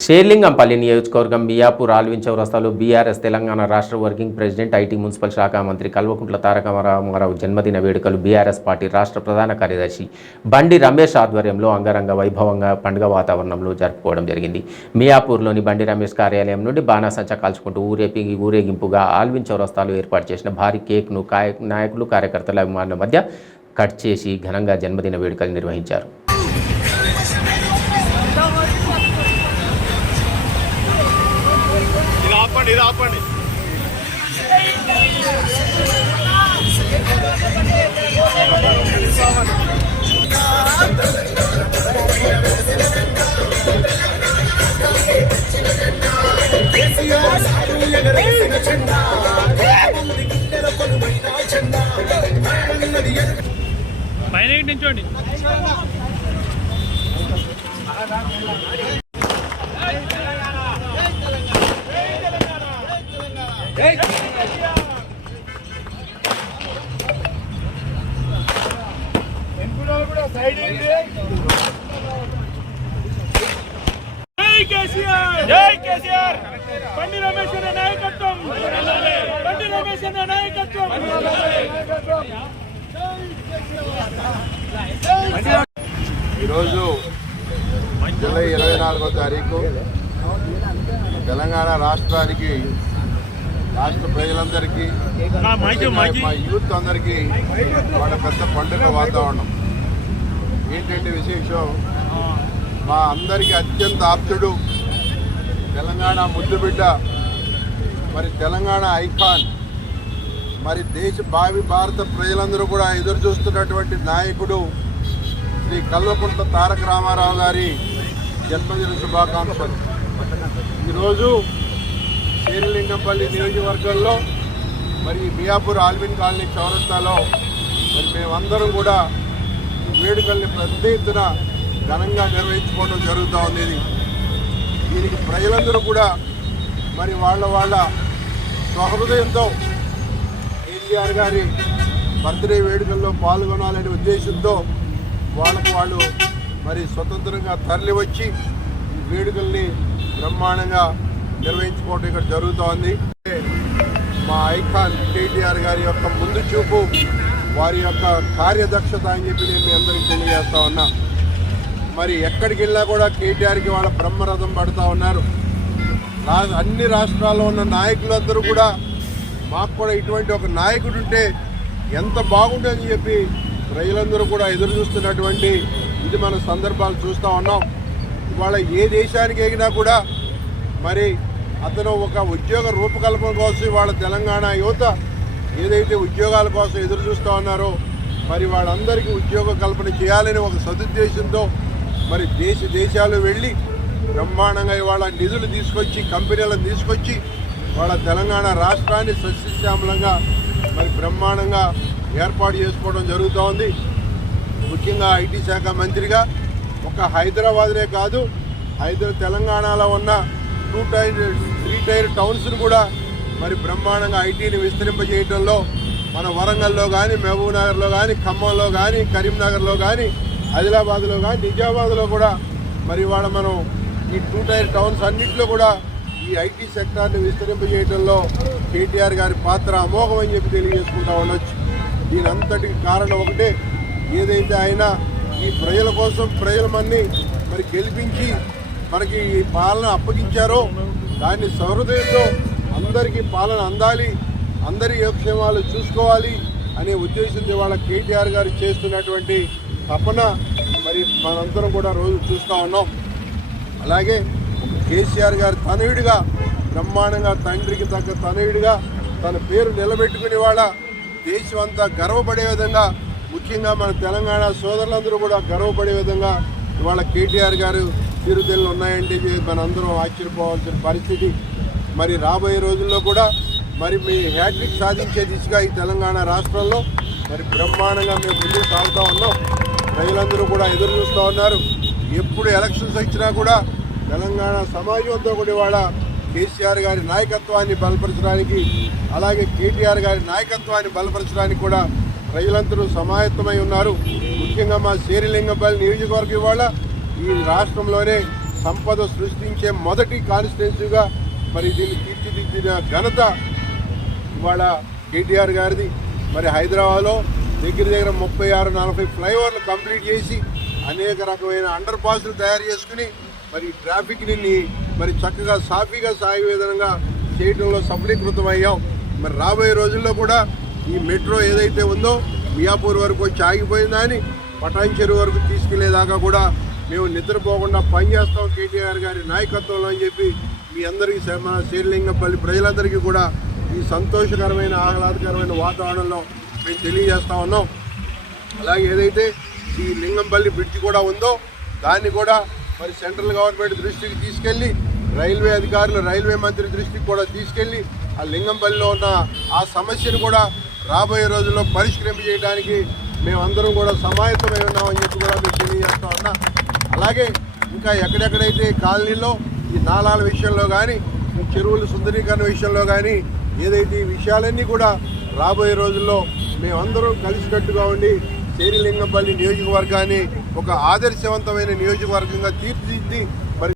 షేర్లింగంపల్లి నియోజకవర్గం మియాపూర్ ఆల్విన్ రస్తాలో బీఆర్ఎస్ తెలంగాణ రాష్ట్ర వర్కింగ్ ప్రెసిడెంట్ ఐటీ మున్సిపల్ శాఖ మంత్రి కల్వకుంట్ల తారక రామారావు జన్మదిన వేడుకలు బీఆర్ఎస్ పార్టీ రాష్ట్ర ప్రధాన కార్యదర్శి బండి రమేష్ ఆధ్వర్యంలో అంగరంగ వైభవంగా పండుగ వాతావరణంలో జరుపుకోవడం జరిగింది. మియాపూర్లోని బండి రమేష్ కార్యాలయం నుండి బాణాసంచ కాల్చుకుంటూ ఊరేపి ఊరేగింపుగా ఆల్విన్ చౌరస్తాలో ఏర్పాటు చేసిన భారీ కేక్ను కాయ నాయకులు కార్యకర్తల అభిమానుల మధ్య కట్ చేసి ఘనంగా జన్మదిన వేడుకలు నిర్వహించారు. ఆపండి ఇది ఆపండి. పైన నుంచోండి జై కేసీఆర్. బండి రమేష్ నాయకత్వం. బండి రమేష్ నాయకత్వం. ఈరోజు జూలై ఇరవై నాలుగో తారీఖు తెలంగాణ రాష్ట్రానికి రాష్ట్ర ప్రజలందరికీ మా యూత్ అందరికీ వాళ్ళ పెద్ద పండుగ వాతావరణం. ఏంటంటే విశేషం? మా అందరికీ అత్యంత ఆప్తుడు తెలంగాణ ముద్దుబిడ్డ మరి తెలంగాణ ఐకాన్ మరి దేశ భావి భారత ప్రజలందరూ కూడా ఎదురు చూస్తున్నటువంటి నాయకుడు శ్రీ కల్వకుంట్ల తారక రామారావు గారి జన్మదిన శుభాకాంక్షలు. ఈరోజు పేరులింగంపల్లి నియోజకవర్గంలో మరి మియాపూర్ ఆల్విన్ కాలనీ చౌరస్తాలో మరి మేమందరం కూడా ఈ వేడుకల్ని పెద్ద ఎత్తున ఘనంగా నిర్వహించుకోవడం జరుగుతూ ఉంది దీనికి ప్రజలందరూ కూడా మరి వాళ్ళ వాళ్ళ సహృదయంతో కేసీఆర్ గారి బర్త్డే వేడుకల్లో పాల్గొనాలనే ఉద్దేశంతో వాళ్ళకు వాళ్ళు మరి స్వతంత్రంగా తరలివచ్చి ఈ వేడుకల్ని బ్రహ్మాండంగా నిర్వహించుకోవడం ఇక్కడ జరుగుతోంది. మా ఐకాన్ కేటీఆర్ గారి యొక్క ముందు చూపు వారి యొక్క కార్యదక్షత అని చెప్పి నేను మీ అందరికీ తెలియజేస్తా ఉన్నా. మరి ఎక్కడికి వెళ్ళా కూడా కేటీఆర్కి వాళ్ళ బ్రహ్మరథం పడుతూ ఉన్నారు. అన్ని రాష్ట్రాల్లో ఉన్న నాయకులందరూ కూడా మాకు కూడా ఇటువంటి ఒక నాయకుడు ఉంటే ఎంత బాగుంటుందని చెప్పి ప్రజలందరూ కూడా ఎదురు చూస్తున్నటువంటి ఇది మన సందర్భాలు చూస్తూ ఉన్నాం. ఇవాళ ఏ దేశానికి ఎగినా కూడా మరి అతను ఒక ఉద్యోగ రూపకల్పన కోసం వాళ్ళ తెలంగాణ యువత ఏదైతే ఉద్యోగాల కోసం ఎదురు చూస్తూ ఉన్నారో మరి వాళ్ళందరికీ ఉద్యోగ కల్పన చేయాలని ఒక సదుద్దేశంతో మరి దేశ దేశాలు వెళ్ళి బ్రహ్మాండంగా ఇవాళ నిధులు తీసుకొచ్చి కంపెనీలను తీసుకొచ్చి వాళ్ళ తెలంగాణ రాష్ట్రాన్ని సస్యశ్యామలంగా మరి బ్రహ్మాండంగా ఏర్పాటు చేసుకోవడం జరుగుతూ ఉంది. ముఖ్యంగా ఐటీ శాఖ మంత్రిగా ఒక హైదరాబాద్నే కాదు హైదరా తెలంగాణలో ఉన్న టూ టైర్ త్రీ టైర్ టౌన్స్ను కూడా మరి బ్రహ్మాండంగా ఐటీని విస్తరింపజేయడంలో మన వరంగల్లో కానీ మహబూబ్నగర్లో కానీ ఖమ్మంలో కానీ కరీంనగర్లో కానీ ఆదిలాబాద్లో కానీ నిజామాబాద్లో కూడా మరి ఇవాళ మనం ఈ టూ టైర్ టౌన్స్ అన్నింటిలో కూడా ఈ ఐటీ సెక్టార్ని విస్తరింపజేయడంలో కేటీఆర్ గారి పాత్ర అమోఘం అని చెప్పి తెలియజేసుకుంటా ఉండొచ్చు. దీని అంతటికి కారణం ఒకటే ఏదైతే ఆయన ఈ ప్రజల కోసం ప్రజలమన్నీ మరి గెలిపించి మనకి ఈ పాలన అప్పగించారో దాన్ని సహృదయంతో అందరికీ పాలన అందాలి అందరి యోగక్షేమాలు చూసుకోవాలి అనే ఉద్దేశంతో వాళ్ళ కేటీఆర్ గారు చేస్తున్నటువంటి తపన మరి మనందరం కూడా రోజు చూస్తూ ఉన్నాం. అలాగే కేసీఆర్ గారు తనయుడిగా బ్రహ్మాండంగా తండ్రికి తగ్గ తనయుడిగా తన పేరు నిలబెట్టుకునే వాళ్ళ దేశం అంతా గర్వపడే విధంగా ముఖ్యంగా మన తెలంగాణ సోదరులందరూ కూడా గర్వపడే విధంగా ఇవాళ కేటీఆర్ గారు తీరుదెల్లు ఉన్నాయంటే మనందరం ఆశ్చర్యపోవాల్సిన పరిస్థితి. మరి రాబోయే రోజుల్లో కూడా మరి మీ హ్యాట్రిక్ సాధించే దిశగా ఈ తెలంగాణ రాష్ట్రంలో మరి బ్రహ్మాండంగా మేము ముందుకు సాగుతూ ఉన్నాం. ప్రజలందరూ కూడా ఎదురు చూస్తూ ఉన్నారు. ఎప్పుడు ఎలక్షన్స్ వచ్చినా కూడా తెలంగాణ సమాజంతో కూడా ఇవాళ కేసీఆర్ గారి నాయకత్వాన్ని బలపరచడానికి అలాగే కేటీఆర్ గారి నాయకత్వాన్ని బలపరచడానికి కూడా ప్రజలందరూ సమాయత్తమై ఉన్నారు. ముఖ్యంగా మా శేరిలింగపల్లి నియోజకవర్గం ఇవాళ ఈ రాష్ట్రంలోనే సంపద సృష్టించే మొదటి కాన్స్టిట్యున్సీగా మరి దీన్ని తీర్చిదిద్దిన ఘనత ఇవాళ కేటీఆర్ గారిది. మరి హైదరాబాద్లో దగ్గర దగ్గర ముప్పై ఆరు నలభై ఫ్లైఓవర్లు కంప్లీట్ చేసి అనేక రకమైన అండర్ పాస్లు తయారు చేసుకుని మరి ట్రాఫిక్ని మరి చక్కగా సాఫీగా సాగే విధంగా చేయడంలో సఫలీకృతమయ్యాం. మరి రాబోయే రోజుల్లో కూడా ఈ మెట్రో ఏదైతే ఉందో మియాపూర్ వరకు వచ్చి ఆగిపోయిందా అని పటాన్ చెరువు వరకు తీసుకెళ్ళేదాకా కూడా మేము నిద్రపోకుండా పనిచేస్తాం కేటీఆర్ గారి నాయకత్వంలో అని చెప్పి మీ అందరికీ మన శ్రీలింగపల్లి ప్రజలందరికీ కూడా ఈ సంతోషకరమైన ఆహ్లాదకరమైన వాతావరణంలో మేము తెలియజేస్తా ఉన్నాం. అలాగే ఏదైతే ఈ లింగంపల్లి బ్రిడ్జ్ కూడా ఉందో దాన్ని కూడా మరి సెంట్రల్ గవర్నమెంట్ దృష్టికి తీసుకెళ్ళి రైల్వే అధికారులు రైల్వే మంత్రి దృష్టికి కూడా తీసుకెళ్ళి ఆ లింగంపల్లిలో ఉన్న ఆ సమస్యను కూడా రాబోయే రోజుల్లో పరిష్కరింపజేయడానికి మేమందరం కూడా సమాయత్తమై ఉన్నామని చెప్పి కూడా మీకు తెలియజేస్తా ఉన్నా. అలాగే ఇంకా ఎక్కడెక్కడైతే కాలనీలో ఈ నాళాల విషయంలో కానీ చెరువుల సుందరీకరణ విషయంలో కానీ ఏదైతే ఈ విషయాలన్నీ కూడా రాబోయే రోజుల్లో మేమందరం కలిసికట్టుగా ఉండి శ్రీలింగంపల్లి నియోజకవర్గాన్ని ఒక ఆదర్శవంతమైన నియోజకవర్గంగా తీర్చిదిద్ది